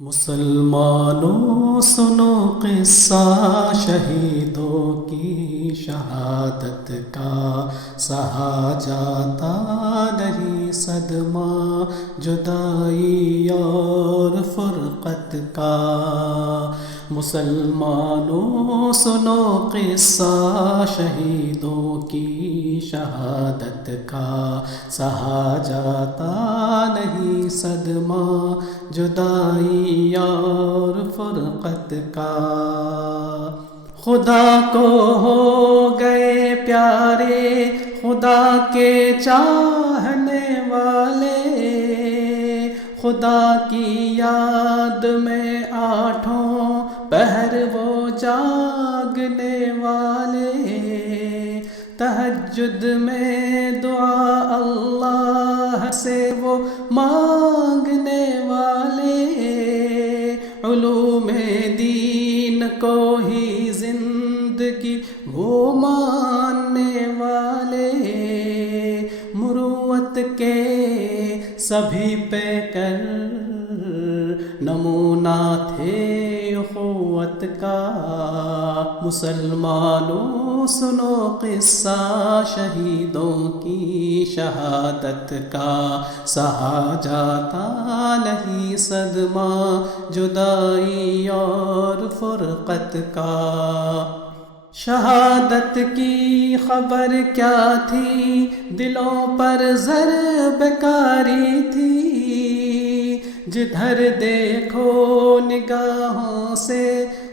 مسلمانوں سنو قصہ شہیدوں کی شہادت کا، سہا جاتا نہیں صدمہ جدائی اور فرقت کا۔ مسلمانوں سنو قصہ شہیدوں کی شہادت کا، سہا جاتا نہیں صدمہ جدائی اور فرقت کا۔ خدا کو ہو گئے پیارے، خدا کے چاہنے والے، خدا کی یاد میں آٹھوں پہر وہ جاگنے والے، تہجد میں دعا اللہ سے وہ مانگنے والے، علوم دین کو ہی زندگی وہ ماننے والے، مروت کے سبھی پہ کر نمونہ تھے اخوت کا۔ مسلمانوں سنو قصہ شہیدوں کی شہادت کا، سہا جاتا نہیں صدمہ جدائی اور فرقت کا۔ شہادت کی خبر کیا تھی، دلوں پر ضرب کاری تھی، جدھر دیکھو نگاہوں سے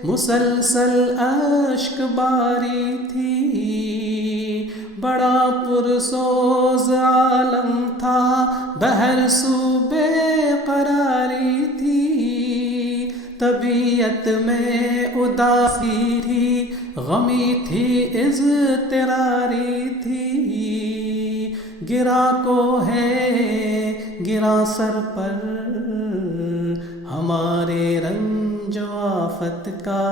مسلسل اشک باری تھی، بڑا پرسوز عالم تھا بہر سو بے قراری تھی، طبیعت میں اداسی تھی، غمی تھی اضطراری تھی، گرا کو ہے گرا سر پر ہمارے رنج و آفت کا۔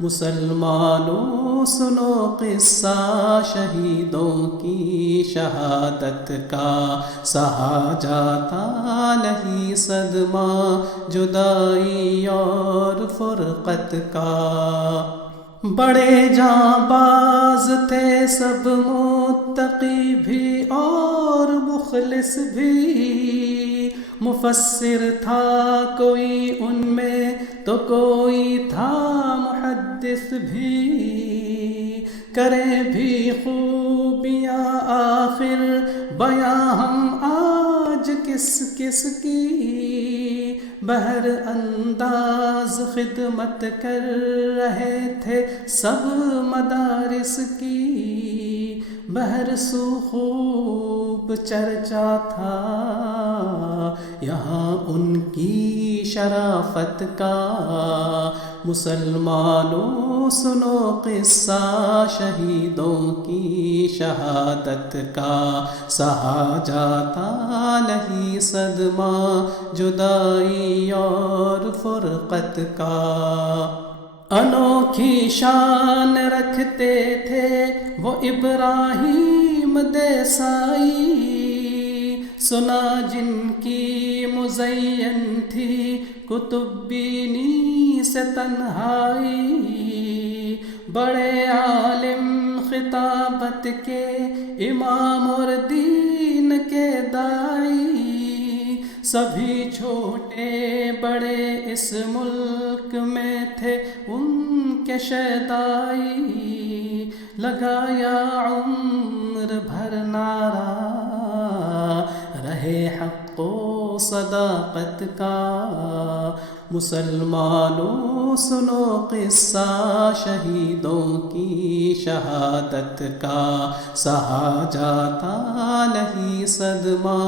مسلمانوں سنو قصہ شہیدوں کی شہادت کا، سہا جاتا نہیں صدمہ جدائی اور فرقت کا۔ بڑے جاں باز تھے سب، متقی بھی اور مخلص بھی، مفسر تھا کوئی ان میں تو کوئی تھا محدث بھی، کریں بھی خوبیاں آخر بیاں ہم آج کس کس کی، بہر انداز خدمت کر رہے تھے سب مدارس کی، بہر سو خوب چرچا تھا یہاں ان کی شرافت کا۔ مسلمانوں سنو قصہ شہیدوں کی شہادت کا، سہا جاتا نہیں صدمہ جدائی اور فرقت کا۔ انوکھی شان رکھتے تھے وہ ابراہیم دیسائی، سنا جن کی مزین تھی کتب بینی سے تنہائی، بڑے عالم خطابت کے امام اور دین کے داعی، سبھی چھوٹے بڑے اس ملک میں تھے ان کے شیدائی، لگایا عمر بھر نعرہ رہے حق و صداقت کا۔ مسلمانوں سنو قصہ شہیدوں کی شہادت کا، سہا جاتا نہیں صدمہ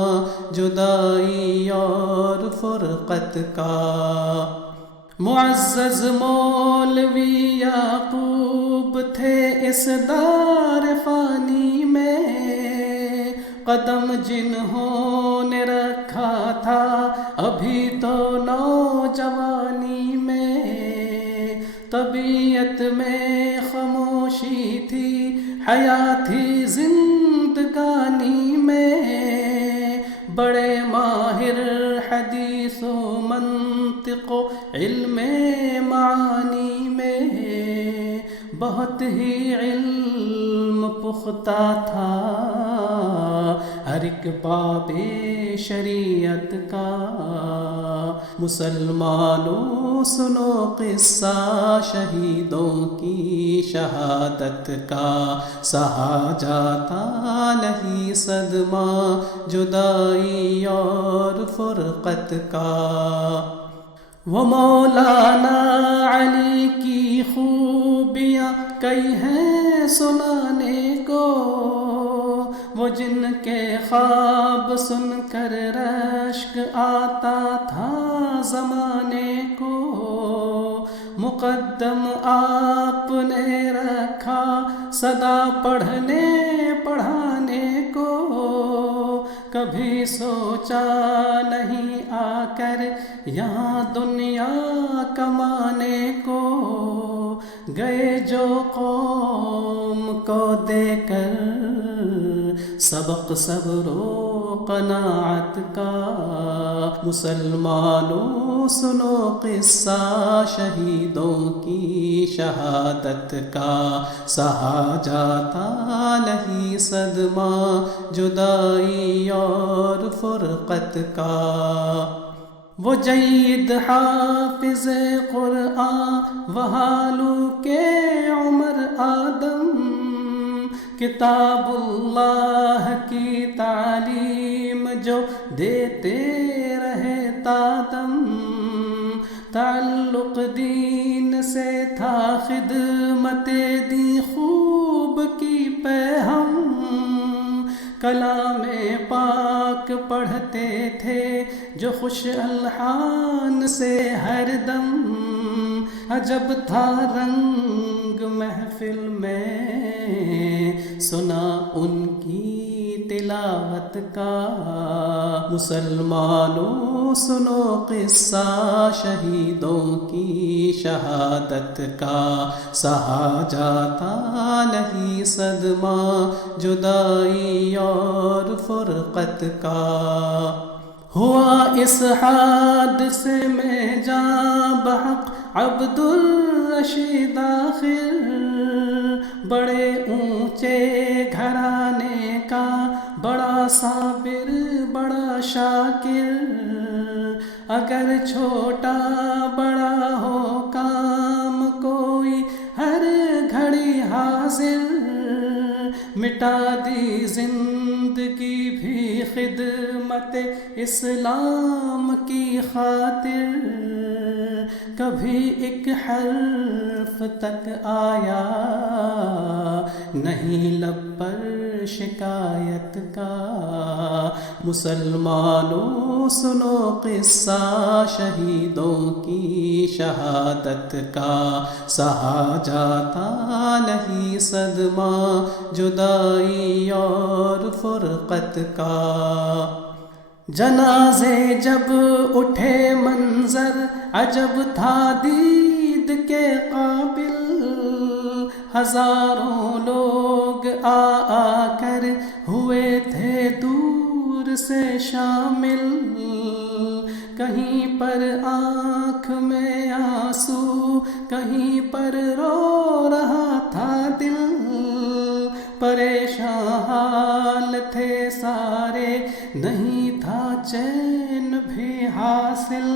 جدائی اور فرقت کا۔ معزز مولوی یعقوب تھے اس دار فانی میں، قدم جنہوں نے رکھا تھا ابھی تو نوجوانی میں، طبیعت میں خاموشی تھی حیا تھی زندگانی میں، بڑے ماہر حدیث و منطق صدق و علم معانی میں بہت ہی علم پختہ تھا، ہر ایک باب شریعت کا۔ مسلمانوں سنو قصہ شہیدوں کی شہادت کا، سہا جاتا نہیں صدمہ جدائی اور فرقت کا۔ وہ مولانا علی کی خوبیاں کئی ہیں سنانے کو، وہ جن کے خواب سن کر رشک آتا تھا زمانے کو۔ مقدم آپ نے رکھا صدا پڑھنے پڑھانے کو، کبھی سوچا نہیں آ کر یہاں دنیا کمانے کو۔ گئے جو قوم کو دے کر سبق صبر و قناعت کا۔ مسلمانوں سنو قصہ شہیدوں کی شہادت کا، سہا جاتا نہیں صدمہ جدائی اور فرقت کا۔ وہ جید حافظ قرآن وحالو کے عمر آدم، کتاب اللہ کی تعلیم جو دیتے رہے تادم۔ تعلق دین سے تھا خدمت دی خوب کی پیہم، کلام پاک پڑھتے تھے جو خوش الحان سے ہر دم۔ عجب تھا رنگ محفل میں سنا ان کی تلاوت کا۔ مسلمانوں سنو قصہ شہیدوں کی شہادت کا، سہا جاتا نہیں صدمہ جدائی اور فرقت کا۔ ہوا اس حادثے میں جاں بحق عبد الرشید آخر، بڑے اونچے گھرانے کا، بڑا صابر بڑا شاکر۔ اگر چھوٹا بڑا ہو کام کوئی ہر گھڑی حاضر، مٹا دی زندگی بھی خدمت اسلام کی خاطر۔ کبھی ایک حرف تک آیا نہیں لب پر شکایت کا۔ مسلمانوں سنو قصہ شہیدوں کی شہادت کا، سہا جاتا نہیں صدمہ جدائی اور فرقت کا۔ جنازے جب اٹھے منظر عجب تھا دید کے قابل، ہزاروں لوگ آ کر ہوئے تھے دور سے شامل۔ کہیں پر آنکھ میں آنسو کہیں پر رو رہا تھا دل، پریشان حال تھے سارے نہیں تھا چین بھی حاصل۔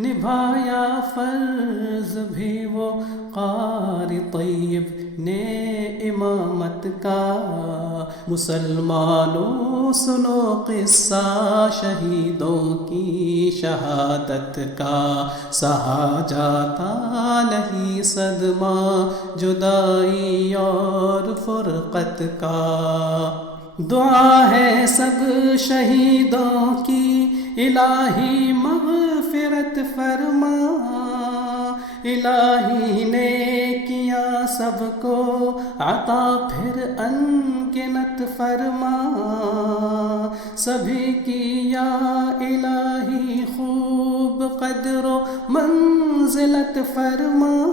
نبھایا فرض بھی وہ قاری طیب نے امامت کا۔ مسلمانوں سنو قصہ شہیدوں کی شہادت کا، سہا جاتا نہیں صدمہ جدائی اور فرقت کا۔ دعا ہے سب شہیدوں کی الہی مغفرت فرما، الہی نے کیا سب کو عطا پھر انگنت فرما۔ سبھی کی یا الہی خوب قدر و منزلت فرما،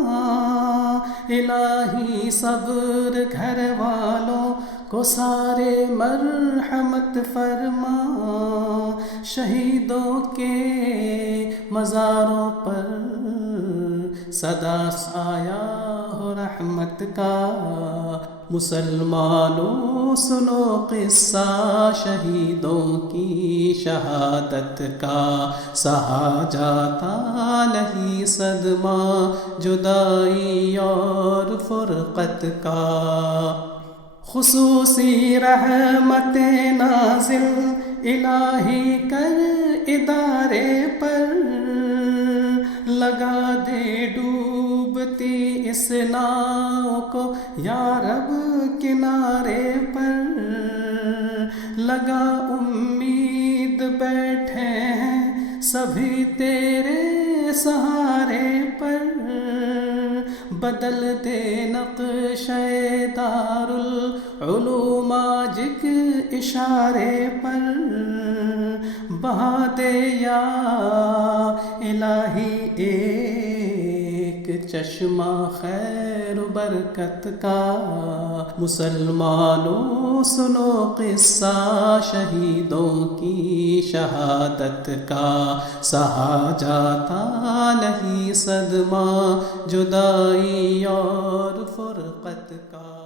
الہی صبر گھر والوں ہو سارے مرحمت فرما، شہیدوں کے مزاروں پر صدا سایہ ہو رحمت کا۔ مسلمانوں سنو قصہ شہیدوں کی شہادت کا، سہا جاتا نہیں صدمہ جدائی اور فرقت کا۔ خصوصی رحمت نازل الہی کر ادارے پر، لگا دے ڈوبتی اس ناؤ کو یا رب کنارے پر، لگا امید بیٹھے ہیں سبھی تیرے سہارے پر، بدل دے نقشِ دار العلوم آج ایک اشارے پر، بہا دے یا الہی ایک چشمہ خیر و برکت کا۔ مسلمانوں سنو قصہ شہیدوں کی شہادت کا، سہا جاتا نہیں صدمہ جدائی اور فرقت کا۔